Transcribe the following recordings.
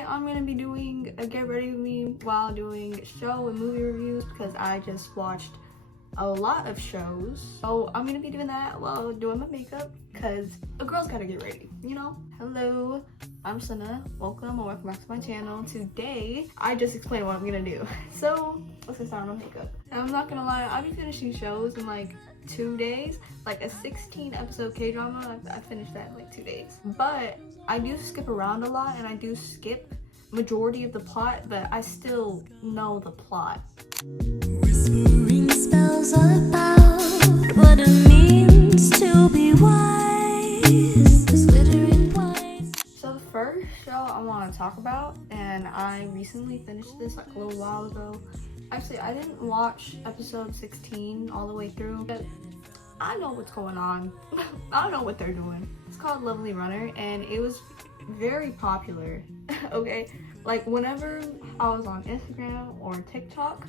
Today I'm gonna be doing a get ready with me while doing show and movie reviews because I just watched a lot of shows. So I'm gonna be doing that while doing my makeup because a girl's gotta get ready, you know? Hello, I'm Sana. Welcome or welcome back to my channel. Today, I just explained what I'm gonna do. So let's get started on my makeup. And I'm not gonna lie, I'll be finishing shows in like 2 days. Like a 16 episode K-drama, I finished that in like 2 days. But I do skip around a lot and I do skip majority of the plot, but I still know the plot. Whispering spells about what it means to be wise. Glittering wise. So the first show I want to talk about, and I recently finished this like a little while ago. Actually, I didn't watch episode 16 all the way through, but I know what's going on. I don't know what they're doing. It's called Lovely Runner, and it was very popular. Okay, like whenever I was on Instagram or TikTok,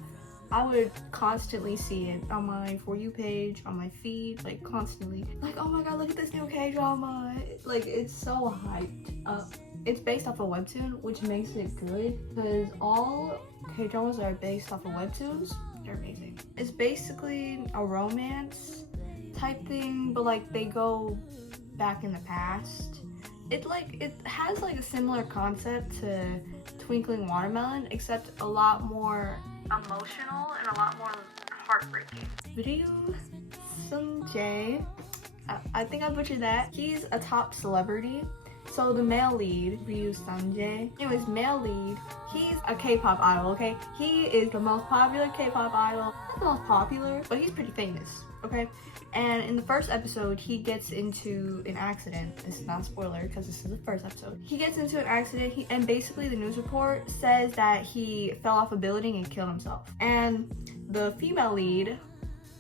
I would constantly see it on my For You page, on my feed, like constantly. Like, oh my god, look at this new K-drama. Like, it's so hyped up. It's based off a webtoon, which makes it good because all K-dramas that are based off of webtoons, they're amazing. It's basically a romance type thing, but like they go back in the past. It has like a similar concept to Twinkling Watermelon, except a lot more emotional and a lot more heartbreaking. Ryu Sunjae, I think I butchered that. He's a top celebrity. So the male lead, Ryu Sunjae, anyways, male lead, he's a K-pop idol, okay? He is the most popular K-pop idol. Not the most popular, but he's pretty famous, okay? And in the first episode, he gets into an accident. This is not a spoiler because this is the first episode. He gets into an accident, and basically the news report says that he fell off a building and killed himself. And the female lead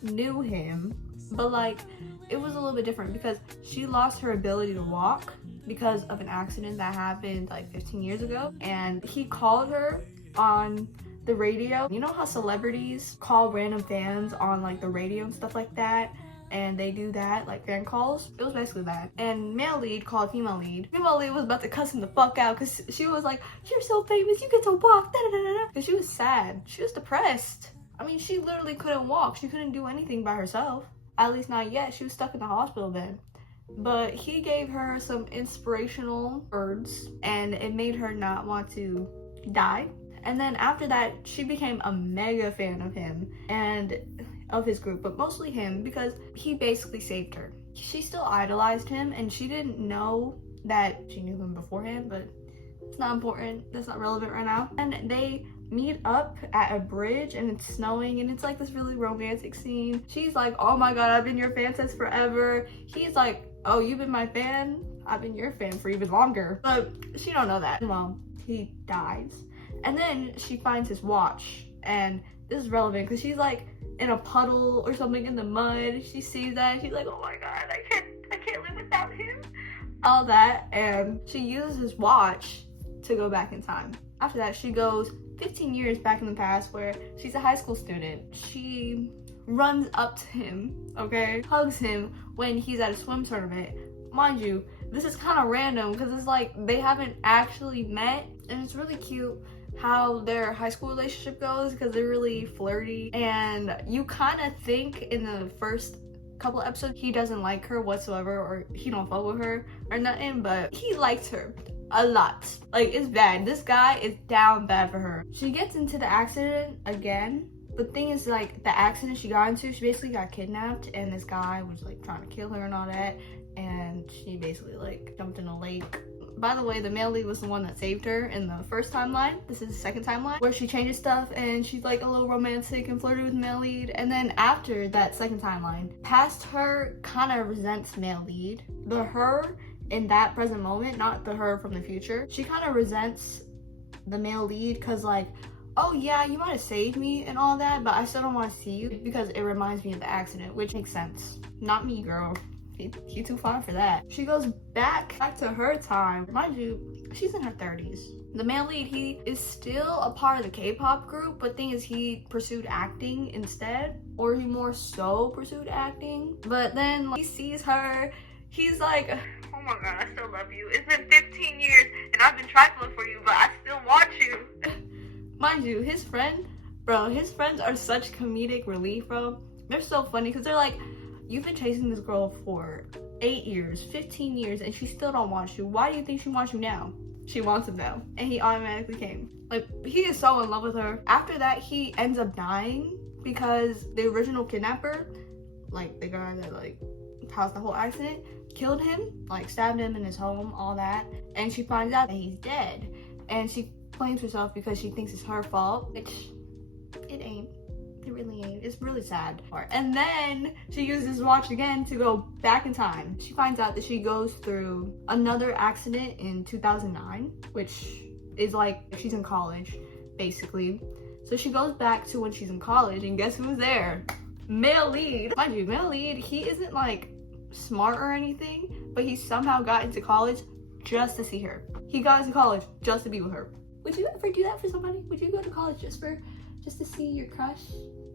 knew him, but like, it was a little bit different because she lost her ability to walk because of an accident that happened like 15 years ago. And he called her on the radio. You know how celebrities call random fans on like the radio and stuff like that? And they do that, like fan calls. It was basically that. And male lead called female lead. Female lead was about to cuss him the fuck out because she was like, "You're so famous, you get to walk, da da da da." Because she was sad. She was depressed. I mean, she literally couldn't walk. She couldn't do anything by herself. At least not yet. She was stuck in the hospital bed. But he gave her some inspirational words and it made her not want to die. And then after that, she became a mega fan of him and of his group, but mostly him because he basically saved her. She still idolized him and she didn't know that she knew him beforehand, but it's not important. That's not relevant right now. And they meet up at a bridge and it's snowing and it's like this really romantic scene. She's like, "Oh my god, I've been your fan since forever." He's like, "Oh, you've been my fan? I've been your fan for even longer." But she don't know that. Well, he dies. And then she finds his watch, and this is relevant because she's like in a puddle or something in the mud. She sees that and she's like, "Oh my god, I can't live without him." All that, and she uses his watch to go back in time. After that, she goes 15 years back in the past where she's a high school student. She runs up to him, okay, hugs him when he's at a swim tournament. Mind you, this is kind of random because it's like they haven't actually met, and it's really cute how their high school relationship goes because they're really flirty. And you kind of think in the first couple episodes he doesn't like her whatsoever or he don't fuck with her or nothing, but he likes her a lot. Like, it's bad. This guy is down bad for her. She gets into the accident again. But thing is, like, the accident she got into, she basically got kidnapped and this guy was like trying to kill her and all that, and she basically like jumped in a lake. By the way, the male lead was the one that saved her in the first timeline. This is the second timeline where she changes stuff and she's like a little romantic and flirty with male lead. And then after that second timeline, past her kind of resents male lead. The her in that present moment, not the her from the future, she kind of resents the male lead because like, "Oh yeah, you might have saved me and all that, but I still don't want to see you because it reminds me of the accident," which makes sense. Not me, girl. He too fine for that. She goes back to her time. Mind you, she's in her 30s. The male lead, he is still a part of the K-pop group, but thing is he pursued acting instead, or he more so pursued acting. But then like, he sees her, he's like, "Oh my god, I still love you. It's been 15 years and I've been trifling for you, but I still Mind you, his friends are such comedic relief, bro. They're so funny because they're like, you've been chasing this girl for 8 years, 15 years, and she still don't want you. Why do you think she wants you now? She wants him now. And he automatically came. Like, he is so in love with her. After that, he ends up dying because the original kidnapper, like the guy that like caused the whole accident, killed him, like stabbed him in his home, all that. And she finds out that he's dead. And she blames herself because she thinks it's her fault, which it ain't. It really ain't. It's really sad. And then she uses his watch again to go back in time. She finds out that she goes through another accident in 2009, which is like she's in college, basically. So she goes back to when she's in college, and guess who's there? Male lead. Mind you, male lead, he isn't like smart or anything, but he somehow got into college just to see her. He got into college just to be with her. Would you ever do that for somebody? Would you go to college just to see your crush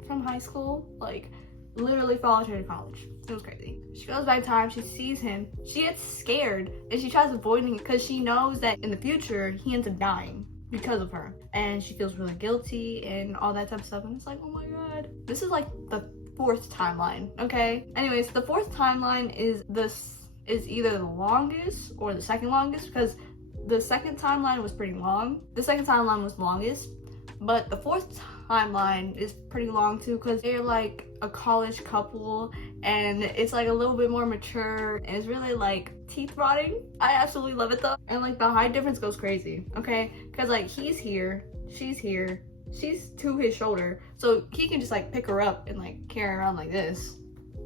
from high school? Like, literally followed her to college. It was crazy. She goes back in time, she sees him, she gets scared, and she tries avoiding him because she knows that in the future he ends up dying because of her. And she feels really guilty and all that type of stuff, and it's like, oh my god. This is like the 4th timeline, okay? Anyways, the 4th timeline is either the longest or the second longest, because the second timeline was pretty long. The second timeline was longest, but the 4th timeline is pretty long too, because they're like a college couple, and it's like a little bit more mature, and it's really like teeth rotting. I absolutely love it though. And like the height difference goes crazy, okay? Because like he's here, she's here, she's to his shoulder, so he can just like pick her up and like carry her around like this.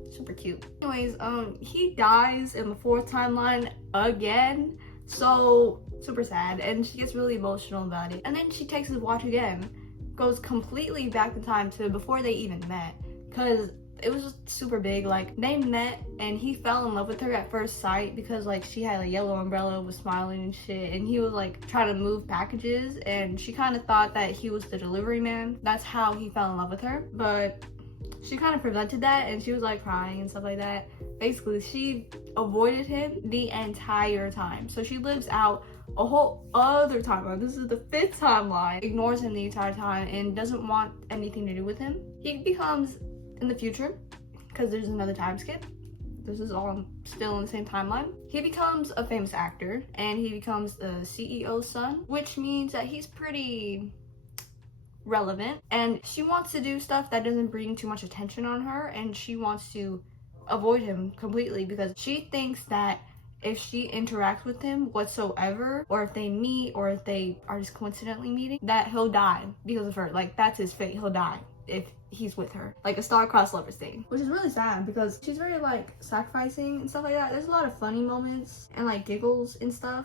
Super cute. Anyways, he dies in the 4th timeline again, so super sad, and she gets really emotional about it. And then she takes his watch again, goes completely back in time to before they even met, because it was just super big. Like, they met and he fell in love with her at first sight because like she had a yellow umbrella, was smiling and shit, and he was like trying to move packages, and she kind of thought that he was the delivery man. That's how he fell in love with her, but she kind of prevented that, and she was like crying and stuff like that. Basically, she avoided him the entire time, so she lives out a whole other timeline. This is the 5th timeline. Ignores him the entire time and doesn't want anything to do with him. He becomes, in the future, because there's another time skip, this is all still in the same timeline, he becomes a famous actor, and he becomes the CEO's son, which means that he's pretty relevant, and she wants to do stuff that doesn't bring too much attention on her, and she wants to avoid him completely because she thinks that if she interacts with him whatsoever, or if they meet, or if they are just coincidentally meeting, that he'll die because of her. Like, that's his fate. He'll die if he's with her. Like a star-crossed lovers thing. Which is really sad because she's very like sacrificing and stuff like that. There's a lot of funny moments and like giggles and stuff.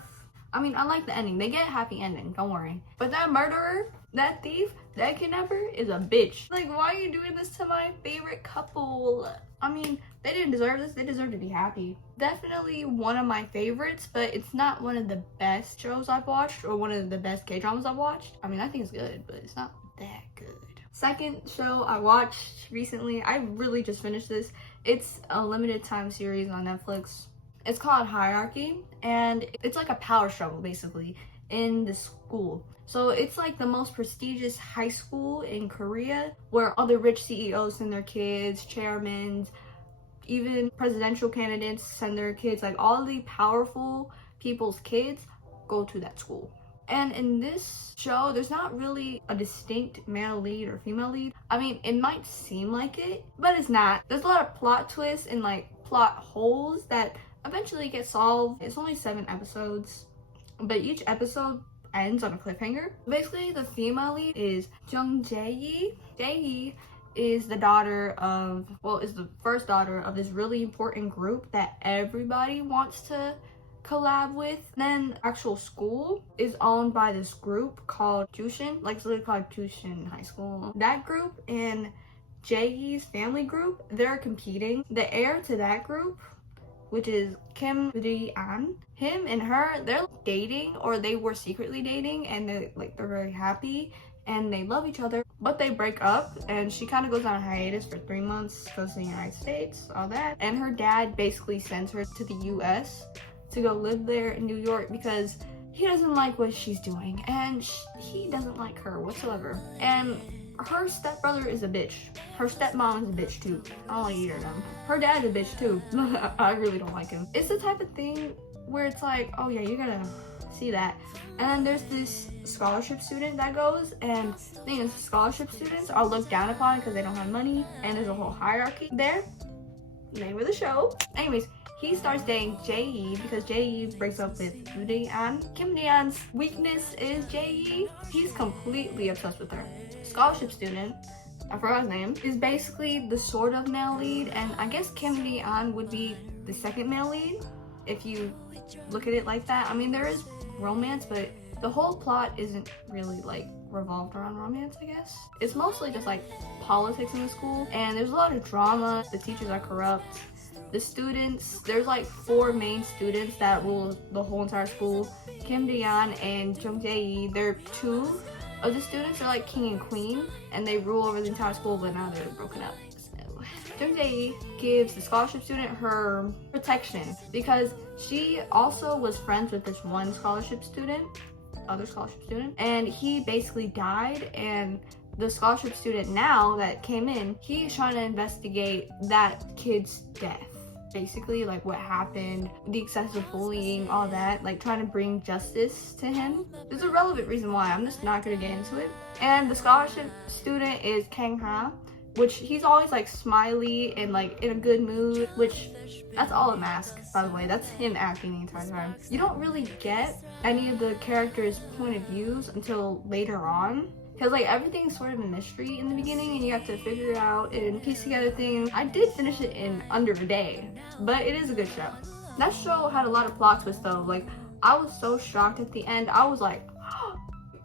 I mean, I like the ending. They get a happy ending, don't worry. But that murderer, that thief, that kidnapper is a bitch. Like, why are you doing this to my favorite couple? I mean, they didn't deserve this. They deserve to be happy. Definitely one of my favorites, but it's not one of the best shows I've watched or one of the best K-dramas I've watched. I mean, I think it's good, but it's not that good. Second show I watched recently, I really just finished this. It's a limited time series on Netflix. It's called Hierarchy, and it's like a power struggle basically in the school. So it's like the most prestigious high school in Korea, where all the rich CEOs send their kids, chairmen, even presidential candidates send their kids. Like, all the powerful people's kids go to that school. And in this show, there's not really a distinct male lead or female lead. I mean, it might seem like it, but it's not. There's a lot of plot twists and like plot holes that eventually get solved. It's only 7 episodes, but each episode ends on a cliffhanger. Basically, the female lead is Jung Jae-hee. Jae-hee is the daughter of, well, is the first daughter of this really important group that everybody wants to collab with. Then actual school is owned by this group called Jushin, like it's literally called Jushin High School. That group and Jaehee's family group, they're competing. The heir to that group, which is Kim Ri-an, him and her, they're dating, or they were secretly dating, and they're very happy and they love each other, but they break up, and she kind of goes on a hiatus for 3 months, goes to the United States, all that, and her dad basically sends her to the US to go live there in New York because he doesn't like what she's doing, and he doesn't like her whatsoever. And her stepbrother is a bitch. Her stepmom is a bitch too. I don't like either of them. Her dad's a bitch too. I really don't like him. It's the type of thing where it's like, oh yeah, you're gonna see that. And then there's this scholarship student that goes, and the thing is, scholarship students are looked down upon because they don't have money, and there's a whole hierarchy there. Name of the show. Anyways, he starts dating Jae because Jae breaks up with Dae-an. Kim Dae-an's weakness is Jae. He's completely obsessed with her. Scholarship student, I forgot his name, is basically the sort of male lead, and I guess Kim Dae-an would be the second male lead if you look at it like that. I mean, there is romance, but the whole plot isn't really like revolved around romance, I guess. It's mostly just like politics in the school, and there's a lot of drama. The teachers are corrupt. The students, there's like 4 main students that rule the whole entire school. Kim Dae-an and Jung Jae-yi, they're 2 of the students are like king and queen, and they rule over the entire school, but now they're broken up. So Jung Jae-yi gives the scholarship student her protection because she also was friends with this one scholarship student, and he basically died, and the scholarship student now that came in, he's trying to investigate that kid's death. Basically, like what happened, the excessive bullying, all that, like trying to bring justice to him. There's a relevant reason why, I'm just not gonna get into it. And the scholarship student is Kang Ha, which he's always like smiley and like in a good mood, which that's all a mask, by the way. That's him acting the entire time. You don't really get any of the characters' point of views until later on, because like everything's sort of a mystery in the beginning, and you have to figure it out and piece together things. I did finish it in under a day, but it is a good show. That show had a lot of plot twists though. Like, I was so shocked at the end. I was like,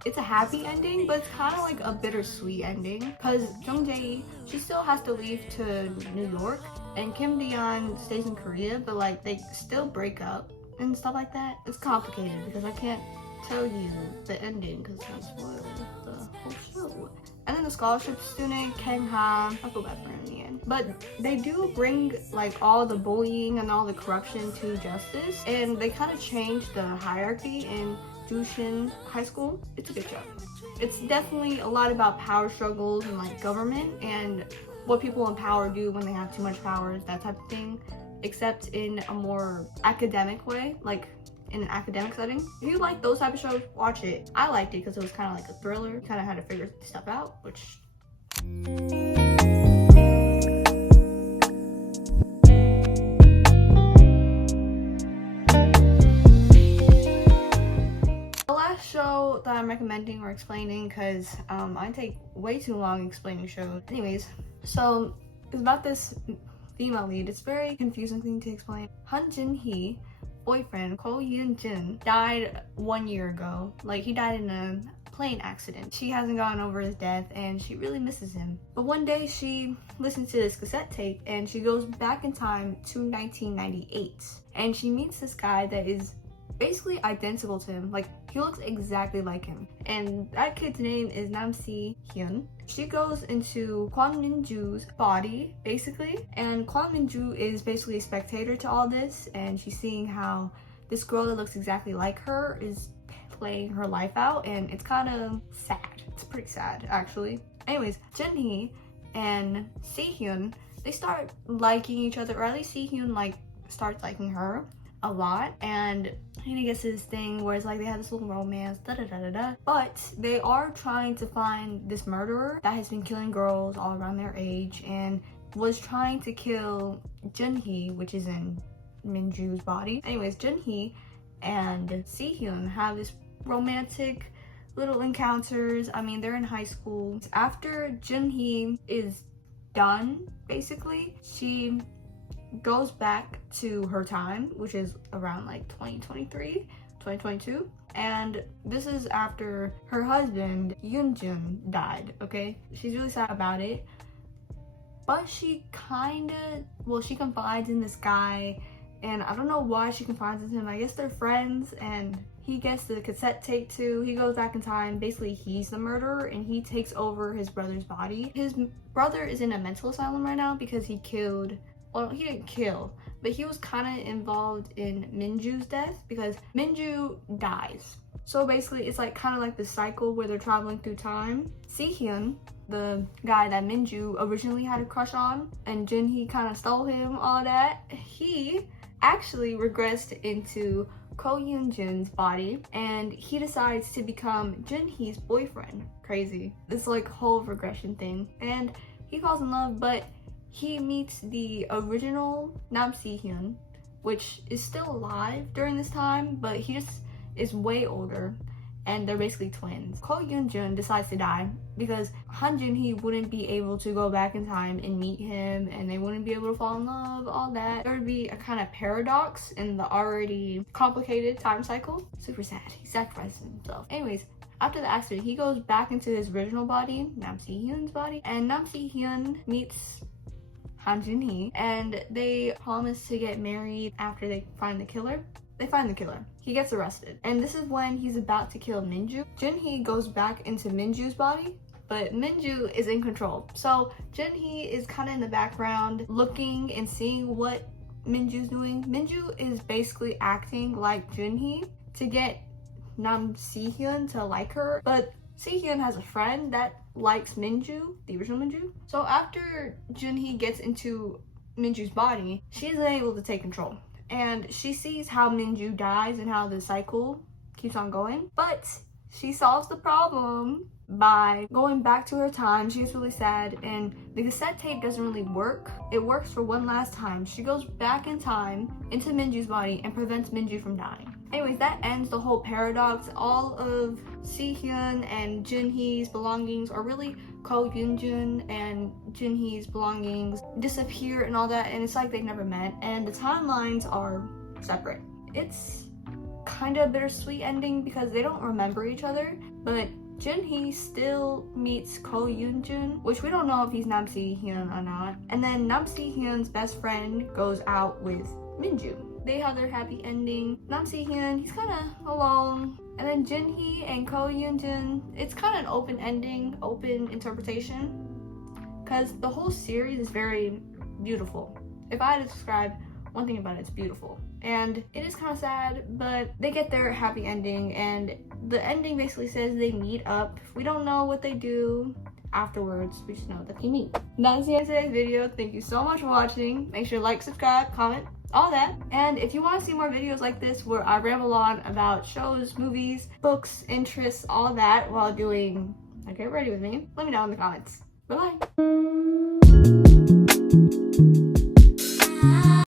it's a happy ending, but it's kind of like a bittersweet ending, because Jung Jae, she still has to leave to New York, and Kim Dae-an stays in Korea, but like they still break up and stuff like that. It's complicated because I can't tell you the ending because that's spoiled the whole show. And then the scholarship student, Kang Ha, I feel bad for him in the end. But they do bring like all the bullying and all the corruption to justice, and they kind of change the hierarchy in Jushin High School. It's a good show. It's definitely a lot about power struggles and like government and what people in power do when they have too much power, that type of thing, except in a more academic way, like in an academic setting. If you like those type of shows, watch it. I liked it because it was kind of like a thriller. You kind of had to figure stuff out, which... The last show that I'm recommending or explaining, because I take way too long explaining shows. Anyways, so it's about this female lead. It's a very confusing thing to explain. Han Jin-hee boyfriend, Ko Yoon-jin, died 1 year ago. Like, he died in a plane accident. She hasn't gotten over his death, and she really misses him. But one day she listens to this cassette tape, and she goes back in time to 1998, and she meets this guy that is basically identical to him. Like, he looks exactly like him, and that kid's name is Nam Si-hyun. She goes into Kwon Min-ju's body, basically, and Kwon Min-ju is basically a spectator to all this, and she's seeing how this girl that looks exactly like her is playing her life out, and it's kind of sad. It's pretty sad, actually. Anyways, Jin-hee and Si-hyun, they start liking each other, or at least Si-hyun like starts liking her a lot, and he gets this thing where it's like they have this little romance, but they are trying to find this murderer that has been killing girls all around their age and was trying to kill Jun-hee, which is in Min-ju's body. Anyways, Jun-hee and Si-hyun have this romantic little encounters. I mean, they're in high school. After Jun-hee is done, basically, she goes back to her time, which is around like 2023, 2022. And this is after her husband, Yoon-jun, died, okay? She's really sad about it. But she she confides in this guy, and I don't know why she confides in him. I guess they're friends, and he gets the cassette tape too. He goes back in time. Basically, he's the murderer, and he takes over his brother's body. His brother is in a mental asylum right now because he killed well, he didn't kill, but he was kind of involved in Minju's death because Minju dies. So basically, it's like kind of like the cycle where they're traveling through time. Si-hyun, the guy that Minju originally had a crush on, and Junhee kind of stole him, all that, he actually regressed into Ko Yoon-jun's body, and he decides to become Junhee's boyfriend. Crazy. This like whole regression thing. And he falls in love, but he meets the original Nam Si-hyun, which is still alive during this time, but he just is way older, and they're basically twins. Ko Yoon-jun decides to die because Han Junhee wouldn't be able to go back in time and meet him, and they wouldn't be able to fall in love, all that. There would be a kind of paradox in the already complicated time cycle. Super sad. He sacrificed himself. Anyways, after the accident, he goes back into his original body, Nam Si-hyun's body, and Nam Si-hyun meets Han Junhee, and they promise to get married after they find the killer. They find the killer. He gets arrested. And this is when he's about to kill Minju. Junhee goes back into Minju's body, but Minju is in control. So Junhee is kind of in the background looking and seeing what Minju's doing. Minju is basically acting like Junhee to get Nam Si-hyun to like her, but Si-hyun has a friend that likes Minju, the original Minju. So after Junhee gets into Minju's body, she's able to take control. And she sees how Minju dies and how the cycle keeps on going. But she solves the problem by going back to her time. She gets really sad, and the cassette tape doesn't really work. It works for one last time. She goes back in time into Minju's body and prevents Minju from dying. Anyways, that ends the whole paradox. All of Si-hyun and Junhee's belongings, or really Ko Yoon-jun and Junhee's belongings, disappear and all that, and it's like they never met, and the timelines are separate. It's kind of a bittersweet ending because they don't remember each other, but Junhee still meets Ko Yoon-jun, which we don't know if he's Nam Si-hyun or not, and then Nam Si-hyun's best friend goes out with Minju. They have their happy ending. Nam Si-hyun, he's kind of alone. And then Junhee and Ko Yoon-jun, it's kind of an open ending, open interpretation. Because the whole series is very beautiful. If I had to describe one thing about it, it's beautiful. And it is kind of sad, but they get their happy ending. And the ending basically says they meet up. We don't know what they do afterwards, we just know that they meet. That's the end of today's video. Thank you so much for watching. Make sure to like, subscribe, comment, all that. And if you want to see more videos like this where I ramble on about shows, movies, books, interests, all that while doing a Get Ready With Me, let me know in the comments. Bye bye.